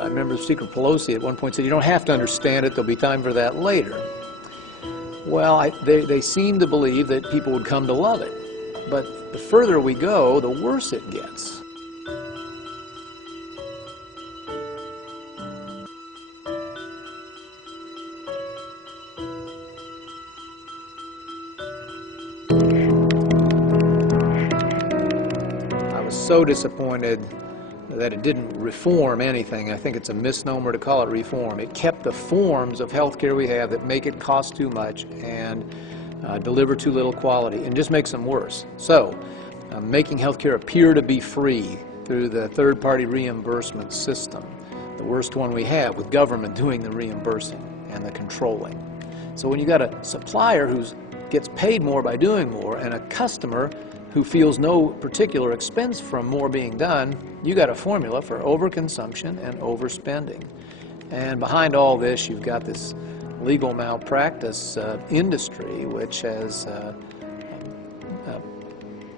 I remember Speaker Pelosi at one point said, "You don't have to understand it, there'll be time for that later." Well, they seem to believe that people would come to love it. But the further we go, the worse it gets. I was so disappointed that it didn't reform anything. I think it's a misnomer to call it reform. It kept the forms of healthcare we have that make it cost too much and deliver too little quality, and just makes them worse. So, making healthcare appear to be free through the third-party reimbursement system, the worst one we have, with government doing the reimbursing and the controlling. So when you got a supplier who gets paid more by doing more, and a customer who feels no particular expense from more being done, you got a formula for overconsumption and overspending. And behind all this, you've got this legal malpractice industry, which has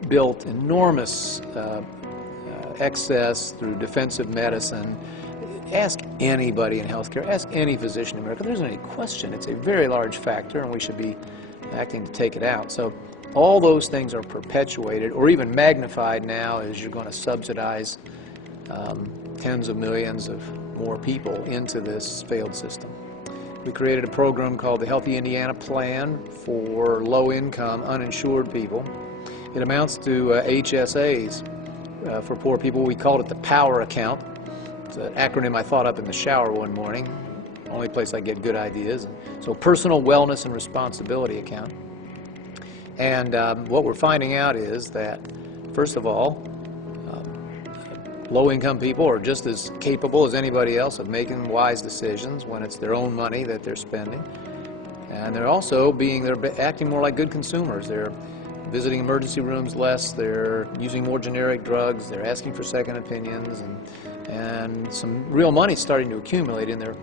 built enormous excess through defensive medicine. Ask anybody in healthcare, ask any physician in America, there isn't any question. It's a very large factor, and we should be acting to take it out. So all those things are perpetuated or even magnified now as you're going to subsidize tens of millions of more people into this failed system. We created a program called the Healthy Indiana Plan for low-income, uninsured people. It amounts to HSAs for poor people. We called it the Power Account. It's an acronym I thought up in the shower one morning. Only place I get good ideas. So Personal Wellness and Responsibility Account. And what we're finding out is that, first of all, low-income people are just as capable as anybody else of making wise decisions when it's their own money that they're spending. And they're also they're acting more like good consumers. They're visiting emergency rooms less, they're using more generic drugs, they're asking for second opinions, and some real money starting to accumulate in their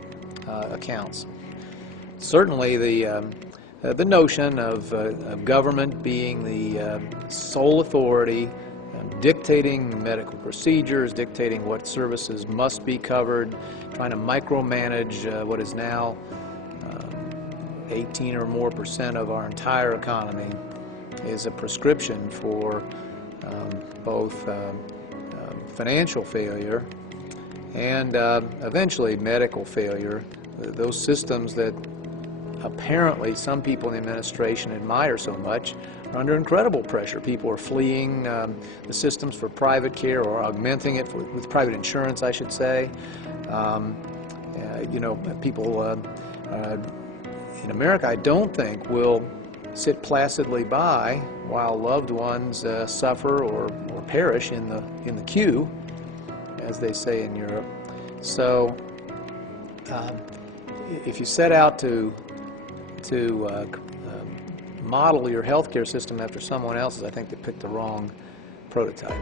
accounts. Certainly the notion of government being the sole authority, dictating medical procedures, dictating what services must be covered, trying to micromanage what is now 18 or more % of our entire economy, is a prescription for both financial failure and eventually medical failure. Those systems that apparently some people in the administration admire so much are under incredible pressure. People are fleeing the systems for private care, or augmenting it with private insurance, I should say. You know, people in America, I don't think, will sit placidly by while loved ones suffer or perish in the queue, as they say in Europe. So if you set out to model your healthcare system after someone else's, I think they picked the wrong prototype.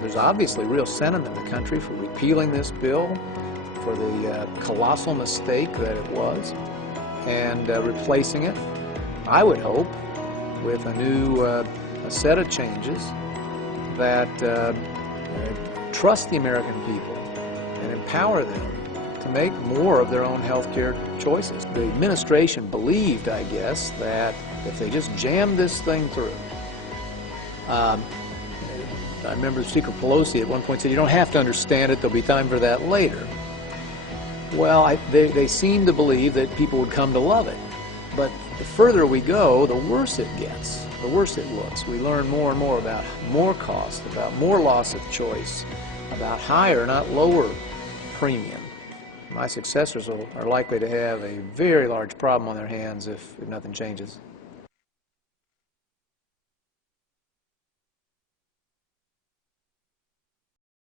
There's obviously real sentiment in the country for repealing this bill, for the colossal mistake that it was, and replacing it, I would hope, with a new a set of changes that trust the American people and empower them to make more of their own health care choices. The administration believed, I guess, that if they just jammed this thing through, I remember Speaker Pelosi at one point said, "You don't have to understand it, there'll be time for that later." Well, they seem to believe that people would come to love it. But the further we go, the worse it gets, the worse it looks. We learn more and more about more cost, about more loss of choice, about higher, not lower premium. My successors are likely to have a very large problem on their hands if nothing changes.